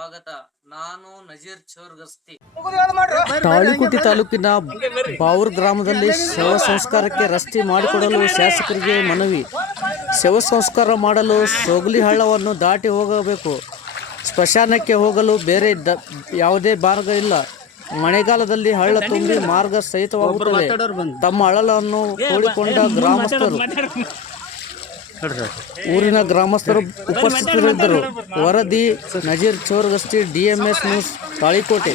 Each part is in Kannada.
ಸ್ವಾಗತ. ನಾನು ನಜೀರ್ ಚೋರ್ಗಸ್ತಿ. ತಾಳಿಕೋಟೆ ತಾಲೂಕಿನ ಬಾವೂರ್ ಗ್ರಾಮದಲ್ಲಿ ಶವ ಸಂಸ್ಕಾರಕ್ಕೆ ರಸ್ತೆ ಮಾಡಿಕೊಡಲು ಶಾಸಕರಿಗೆ ಮನವಿ. ಶವ ಸಂಸ್ಕಾರ ಮಾಡಲು ಸೋಗಲಿ ಹಳ್ಳವನ್ನು ದಾಟಿ ಹೋಗಬೇಕು. ಸ್ಮಶಾನಕ್ಕೆ ಹೋಗಲು ಬೇರೆ ಯಾವುದೇ ಮಾರ್ಗ ಇಲ್ಲ. ಮಳೆಗಾಲದಲ್ಲಿ ಹಳ್ಳ ತುಂಬಿ ಮಾರ್ಗ ಸಹಿತವಾಗುತ್ತದೆ. ತಮ್ಮ ಅಳಲನ್ನು ತೋಡಿಕೊಂಡ ಗ್ರಾಮಸ್ಥರು ಊರಿನ ಗ್ರಾಮಸ್ಥರು ಉಪಸ್ಥಿತರಿದ್ದರು. ವರದಿ ನಜೀರ್ ಚೋರ್ಗಸ್ತಿ, DMS ನ್ಯೂಸ್, ತಾಳಿಕೋಟೆ.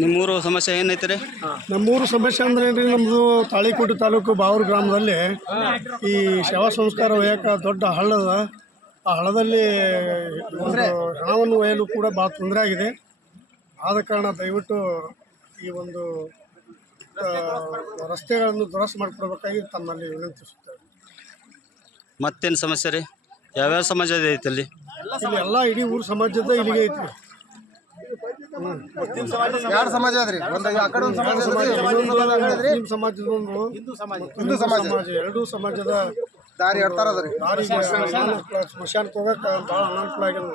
ನಿಮ್ಮೂರು ಸಮಸ್ಯೆ ಏನೈತೆ? ನಮ್ಮೂರು ಸಮಸ್ಯೆ ಅಂದ್ರೆ ಏನ್ರಿ, ನಮ್ಮದು ತಾಳಿಕೋಟೆ ತಾಲೂಕು ಬಾವೂರು ಗ್ರಾಮದಲ್ಲಿ ಈ ಶವ ಸಂಸ್ಕಾರ ಒಯ್ಯಕ್ಕೆ ದೊಡ್ಡ ಹಳ್ಳದ. ಆ ಹಳ್ಳದಲ್ಲಿ ಒಂದು ಹೆಣವನ್ನು ಒಯ್ಯಲು ಕೂಡ ಭಾಳ ತೊಂದರೆ ಆಗಿದೆ. ಆದ ಕಾರಣ ದಯವಿಟ್ಟು ಈ ಒಂದು ರಸ್ತೆಗಳನ್ನು ದುರಸ್ತಿ ಮಾಡಿಕೊಡ್ಬೇಕಾಗಿ ತಮ್ಮಲ್ಲಿ ವಿನಂತಿಸುತ್ತೇವೆ. ಮತ್ತೇನು ಸಮಸ್ಯೆ ರೀ? ಯಾವ್ಯಾವ ಸಮಾಜ ಐತೆ ಅಲ್ಲಿ? ಇಲ್ಲಿ ಎಲ್ಲ ಇಡೀ ಊರು ಸಮಾಜದ ಇಲ್ಲಿಗೆ ಐತಿ. ಎರಡು ಸಮಾಜ ಅದ್ರಿ, ಒಂದು ಆ ಕಡೆ ಒಂದು ಸಮಾಜ, ಮುಸ್ಲಿಂ ಸಮಾಜದೊಂದು, ಹಿಂದೂ ಸಮಾಜ, ಎರಡೂ ಸಮಾಜದ ದಾರಿ ಎಡ್ತಾರ ಅದ್ರಿ. ಸ್ಮಶಾನಕ್ಕೆ ಹೋಗಕ್ಕೆ ಭಾಳ ಅನಾನುಕೂಲ ಆಗಿದೆ.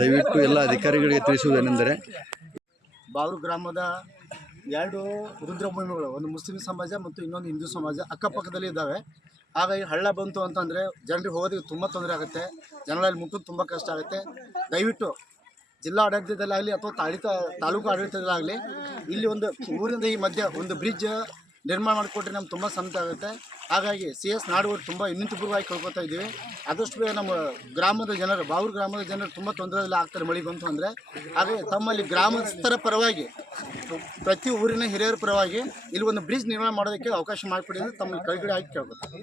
ದಯವಿಟ್ಟು ಎಲ್ಲ ಅಧಿಕಾರಿಗಳಿಗೆ ತಿಳಿಸುವುದೇನೆಂದರೆ, ಬಾವೂರು ಗ್ರಾಮದ ಎರಡು ರುದ್ರಭೂಮಿಗಳು, ಒಂದು ಮುಸ್ಲಿಂ ಸಮಾಜ ಮತ್ತು ಇನ್ನೊಂದು ಹಿಂದೂ ಸಮಾಜ ಅಕ್ಕಪಕ್ಕದಲ್ಲಿ ಇದ್ದಾವೆ. ಹಾಗಾಗಿ ಹಳ್ಳ ಬಂತು ಅಂತಂದರೆ ಜನರಿಗೆ ಹೋಗೋದಕ್ಕೆ ತುಂಬ ತೊಂದರೆ ಆಗುತ್ತೆ. ಜನರಲ್ಲಿ ಮುಟ್ಟೋದು ತುಂಬ ಕಷ್ಟ ಆಗುತ್ತೆ. ದಯವಿಟ್ಟು ಜಿಲ್ಲಾ ಆಡಳಿತದಲ್ಲಾಗಲಿ ಅಥವಾ ತಾಲೂಕು ಆಡಳಿತದಲ್ಲಾಗಲಿ ಇಲ್ಲಿ ಒಂದು ಊರಿಂದ ಈ ಮಧ್ಯ ಒಂದು ಬ್ರಿಡ್ಜ್ ನಿರ್ಮಾಣ ಮಾಡಿಕೊಟ್ರೆ ನಮ್ಗೆ ತುಂಬ ಸಂತ ಆಗುತ್ತೆ. ಹಾಗಾಗಿ CS ನಾಡವರು ತುಂಬ ಇನ್ನಿತಪೂರ್ವವಾಗಿ ಕೇಳ್ಕೊತಾ ಇದ್ದೀವಿ. ಆದಷ್ಟು ಬೇಗ ನಮ್ಮ ಗ್ರಾಮದ ಜನರು, ಬಾವೂರು ಗ್ರಾಮದ ಜನರು ತುಂಬ ತೊಂದರೆಯಲ್ಲಿ ಆಗ್ತಾರೆ ಮಳೆ ಬಂತು ಅಂದರೆ. ಹಾಗಾಗಿ ತಮ್ಮಲ್ಲಿ ಗ್ರಾಮಸ್ಥರ ಪರವಾಗಿ, ಪ್ರತಿ ಊರಿನ ಹಿರಿಯರ ಪರವಾಗಿ ಇಲ್ಲಿ ಒಂದು ಬ್ರಿಡ್ಜ್ ನಿರ್ಮಾಣ ಮಾಡೋದಕ್ಕೆ ಅವಕಾಶ ಮಾಡಿಕೊಡಿ ಅಂತ ತಮ್ಮಲ್ಲಿ ಕೈಗಡೆ ಆಗಿ ಕೇಳ್ಕೊತಾರೆ.